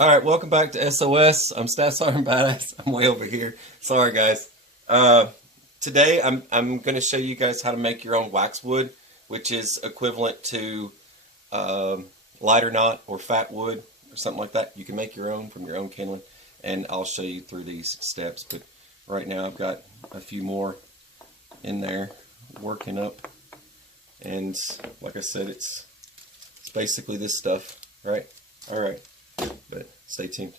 Alright, welcome back to SOS. I'm Staff Sergeant Badass. I'm way over here. Sorry guys. Today I'm going to show you guys how to make your own waxwood, which is equivalent to lighter knot or fatwood or something like that. You can make your own from your own kindling, and I'll show you through these steps. But right now I've got a few more in there working up, and like I said, it's basically this stuff, right? Alright. But stay tuned.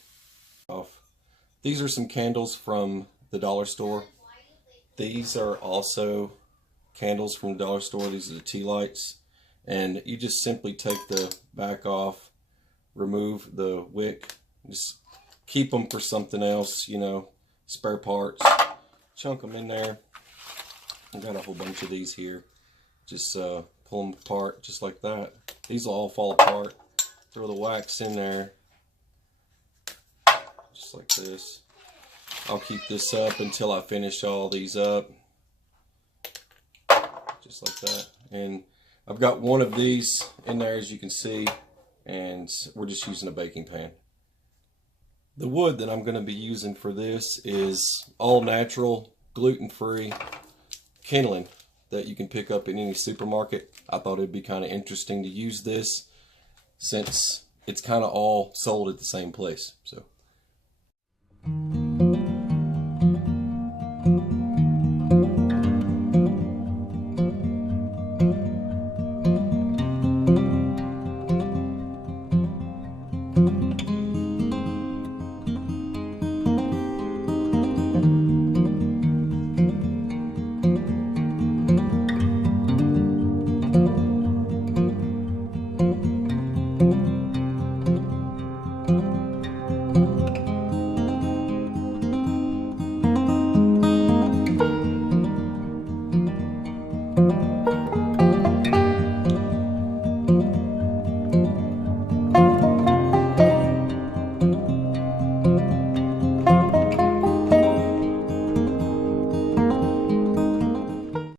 These are some candles from the dollar store. These are also candles from the dollar store. These are the tea lights. And you just simply take the back off, remove the wick, just keep them for something else, you know, spare parts. Chunk them in there. I've got a whole bunch of these here. Just pull them apart just like that. These will all fall apart. Throw the wax in there. Just like this. I'll keep this up until I finish all these up. Just like that. And I've got one of these in there, as you can see, and we're just using a baking pan. The wood that I'm going to be using for this is all natural, gluten-free kindling that you can pick up in any supermarket. I thought it'd be kind of interesting to use this since it's kind of all sold at the same place. So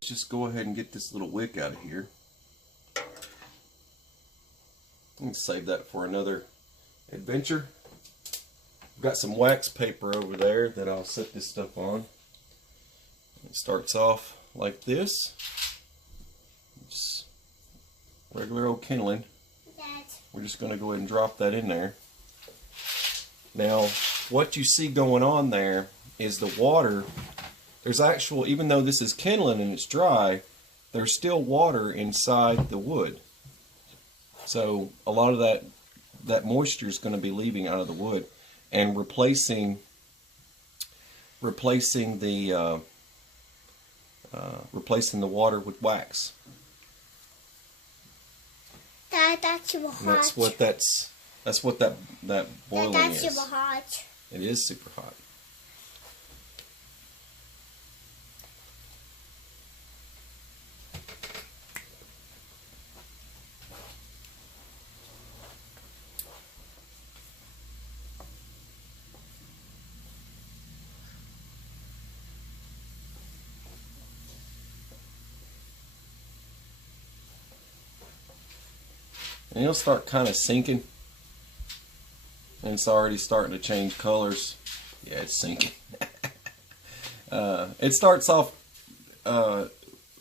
just go ahead and get this little wick out of here. And save that for another adventure. I've got some wax paper over there that I'll set this stuff on. It starts off like this. Just regular old kindling. We're just going to go ahead and drop that in there. Now, what you see going on there is the water. There's actual, even though this is kindling and it's dry, there's still water inside the wood. So a lot of that moisture is going to be leaving out of the wood and replacing the water with wax. That's super hot. That's what that boiling That's is. super hot. It is super hot. And it'll start kind of sinking. And it's already starting to change colors. Yeah, it's sinking. It starts off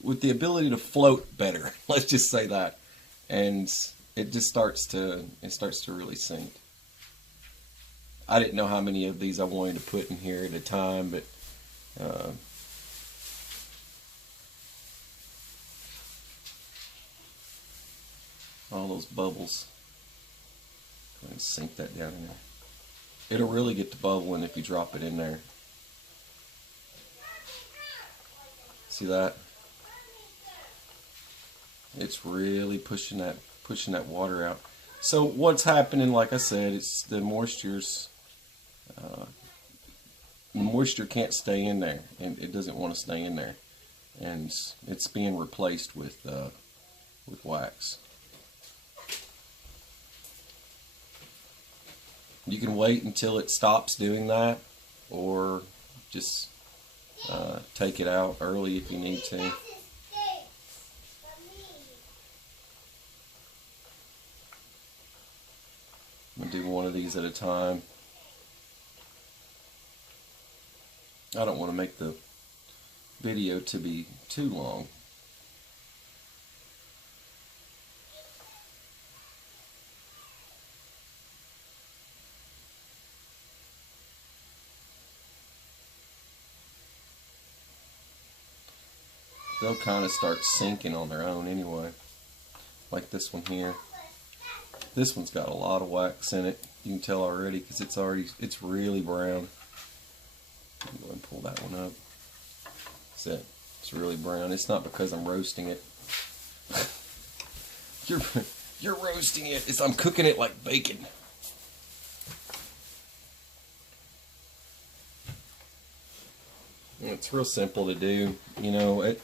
with the ability to float better. Let's just say that. And it just starts to really sink. I didn't know how many of these I wanted to put in here at a time, but all those bubbles. Go ahead and sink that down in there. It'll really get to bubbling if you drop it in there. See that? It's really pushing that water out. So what's happening, like I said, it's the moisture can't stay in there, and it doesn't want to stay in there, and it's being replaced with wax. You can wait until it stops doing that, or just take it out early if you need to. I'm going to do one of these these at a time. I don't want to make the video to be too long. They'll kind of start sinking on their own anyway. Like this one here. This one's got a lot of wax in it. You can tell already because it's really brown. Go ahead and pull that one up. That's it. It's really brown. It's not because I'm roasting it. You're roasting it. I'm cooking it like bacon. It's real simple to do. You know,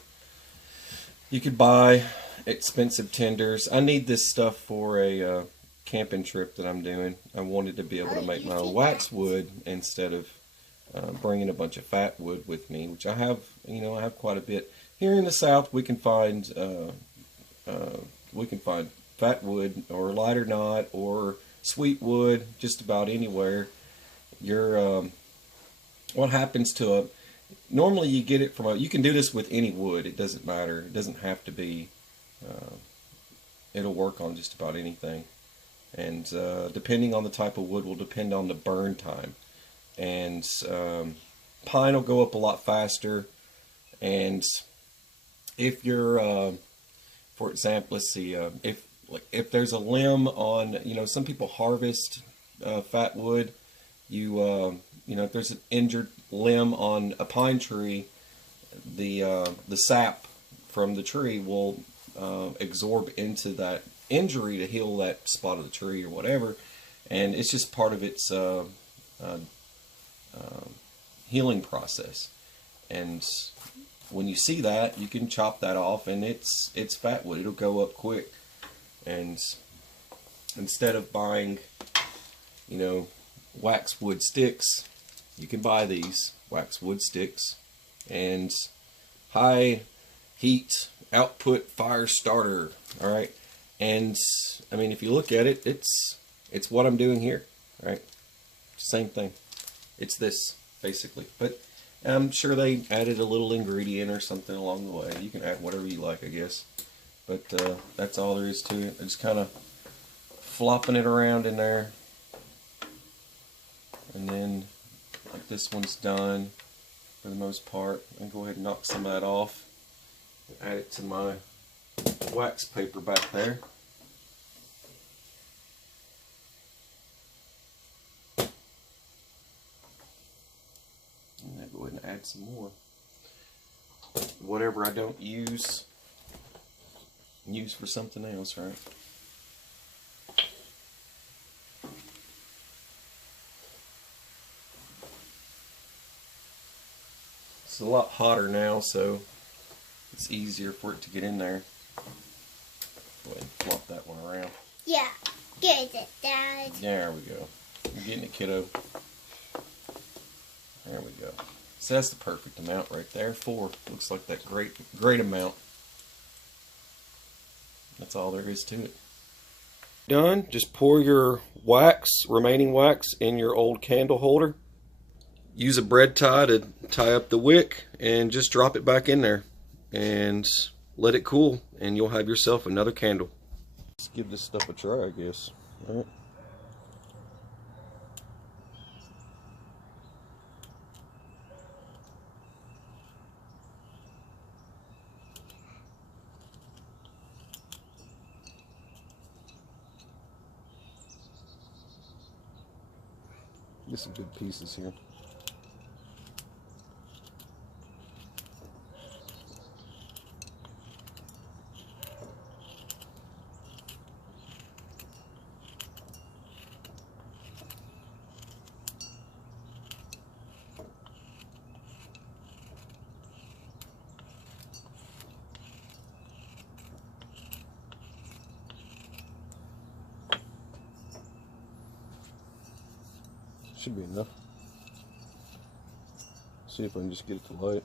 you could buy expensive tenders. I need this stuff for a camping trip that I'm doing. I wanted to be able to make my own waxwood instead of bringing a bunch of fatwood with me, which I have. You know, I have quite a bit here in the South. We can find fatwood or lighter knot or sweet wood just about anywhere. What happens to normally you get it from you can do this with any wood. It doesn't matter. It doesn't have to be. It'll work on just about anything. And depending on the type of wood will depend on the burn time. And pine will go up a lot faster. And if you're, for example, let's see, if there's a limb on, you know, some people harvest fat wood. You know, if there's an injured limb on a pine tree, the sap from the tree will absorb into that injury to heal that spot of the tree or whatever, and it's just part of its healing process. And when you see that, you can chop that off, and it's fatwood. It'll go up quick. And instead of buying, you know, waxwood sticks, you can buy these waxwood sticks. And high heat output fire starter. All right. And I mean, if you look at it, it's what I'm doing here, right? Same thing. It's this basically, but I'm sure they added a little ingredient or something along the way. You can add whatever you like, I guess. But that's all there is to it. I'm just kind of flopping it around in there, and then like this one's done for the most part. And go ahead and knock some of that off. Add it to my wax paper back there. And then go ahead and add some more. Whatever I don't use for something else, right? It's a lot hotter now, so it's easier for it to get in there. Go ahead and flop that one around. Yeah, get it, Dad. There we go. You're getting it, kiddo. There we go. So that's the perfect amount right there. 4 looks like that great amount. That's all there is to it. Done. Just pour your remaining wax in your old candle holder. Use a bread tie to tie up the wick and just drop it back in there and let it cool, and you'll have yourself another candle. Let's give this stuff a try, I guess. All right. Get some good pieces here. Should be enough. See if I can just get it to light.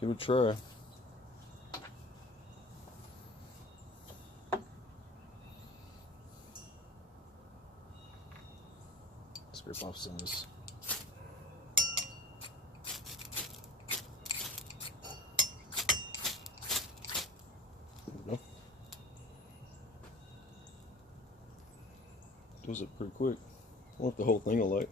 Give it a try. rip off some of this. There we go. Does it pretty quick. I want the whole thing alight.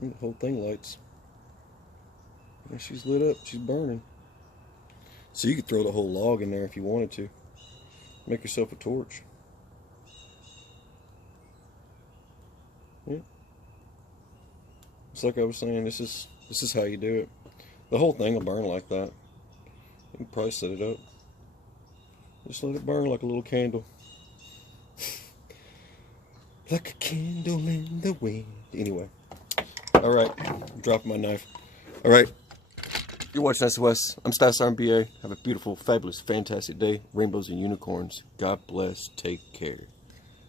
The whole thing lights. And she's lit up. She's burning. So you could throw the whole log in there if you wanted to. Make yourself a torch. Yeah. It's like I was saying. This is how you do it. The whole thing will burn like that. You can probably set it up. Just let it burn like a little candle. Like a candle in the wind. Anyway. Alright, I'm dropping my knife. Alright, you're watching SOS. I'm Stas RMBA. Have a beautiful, fabulous, fantastic day. Rainbows and unicorns. God bless. Take care.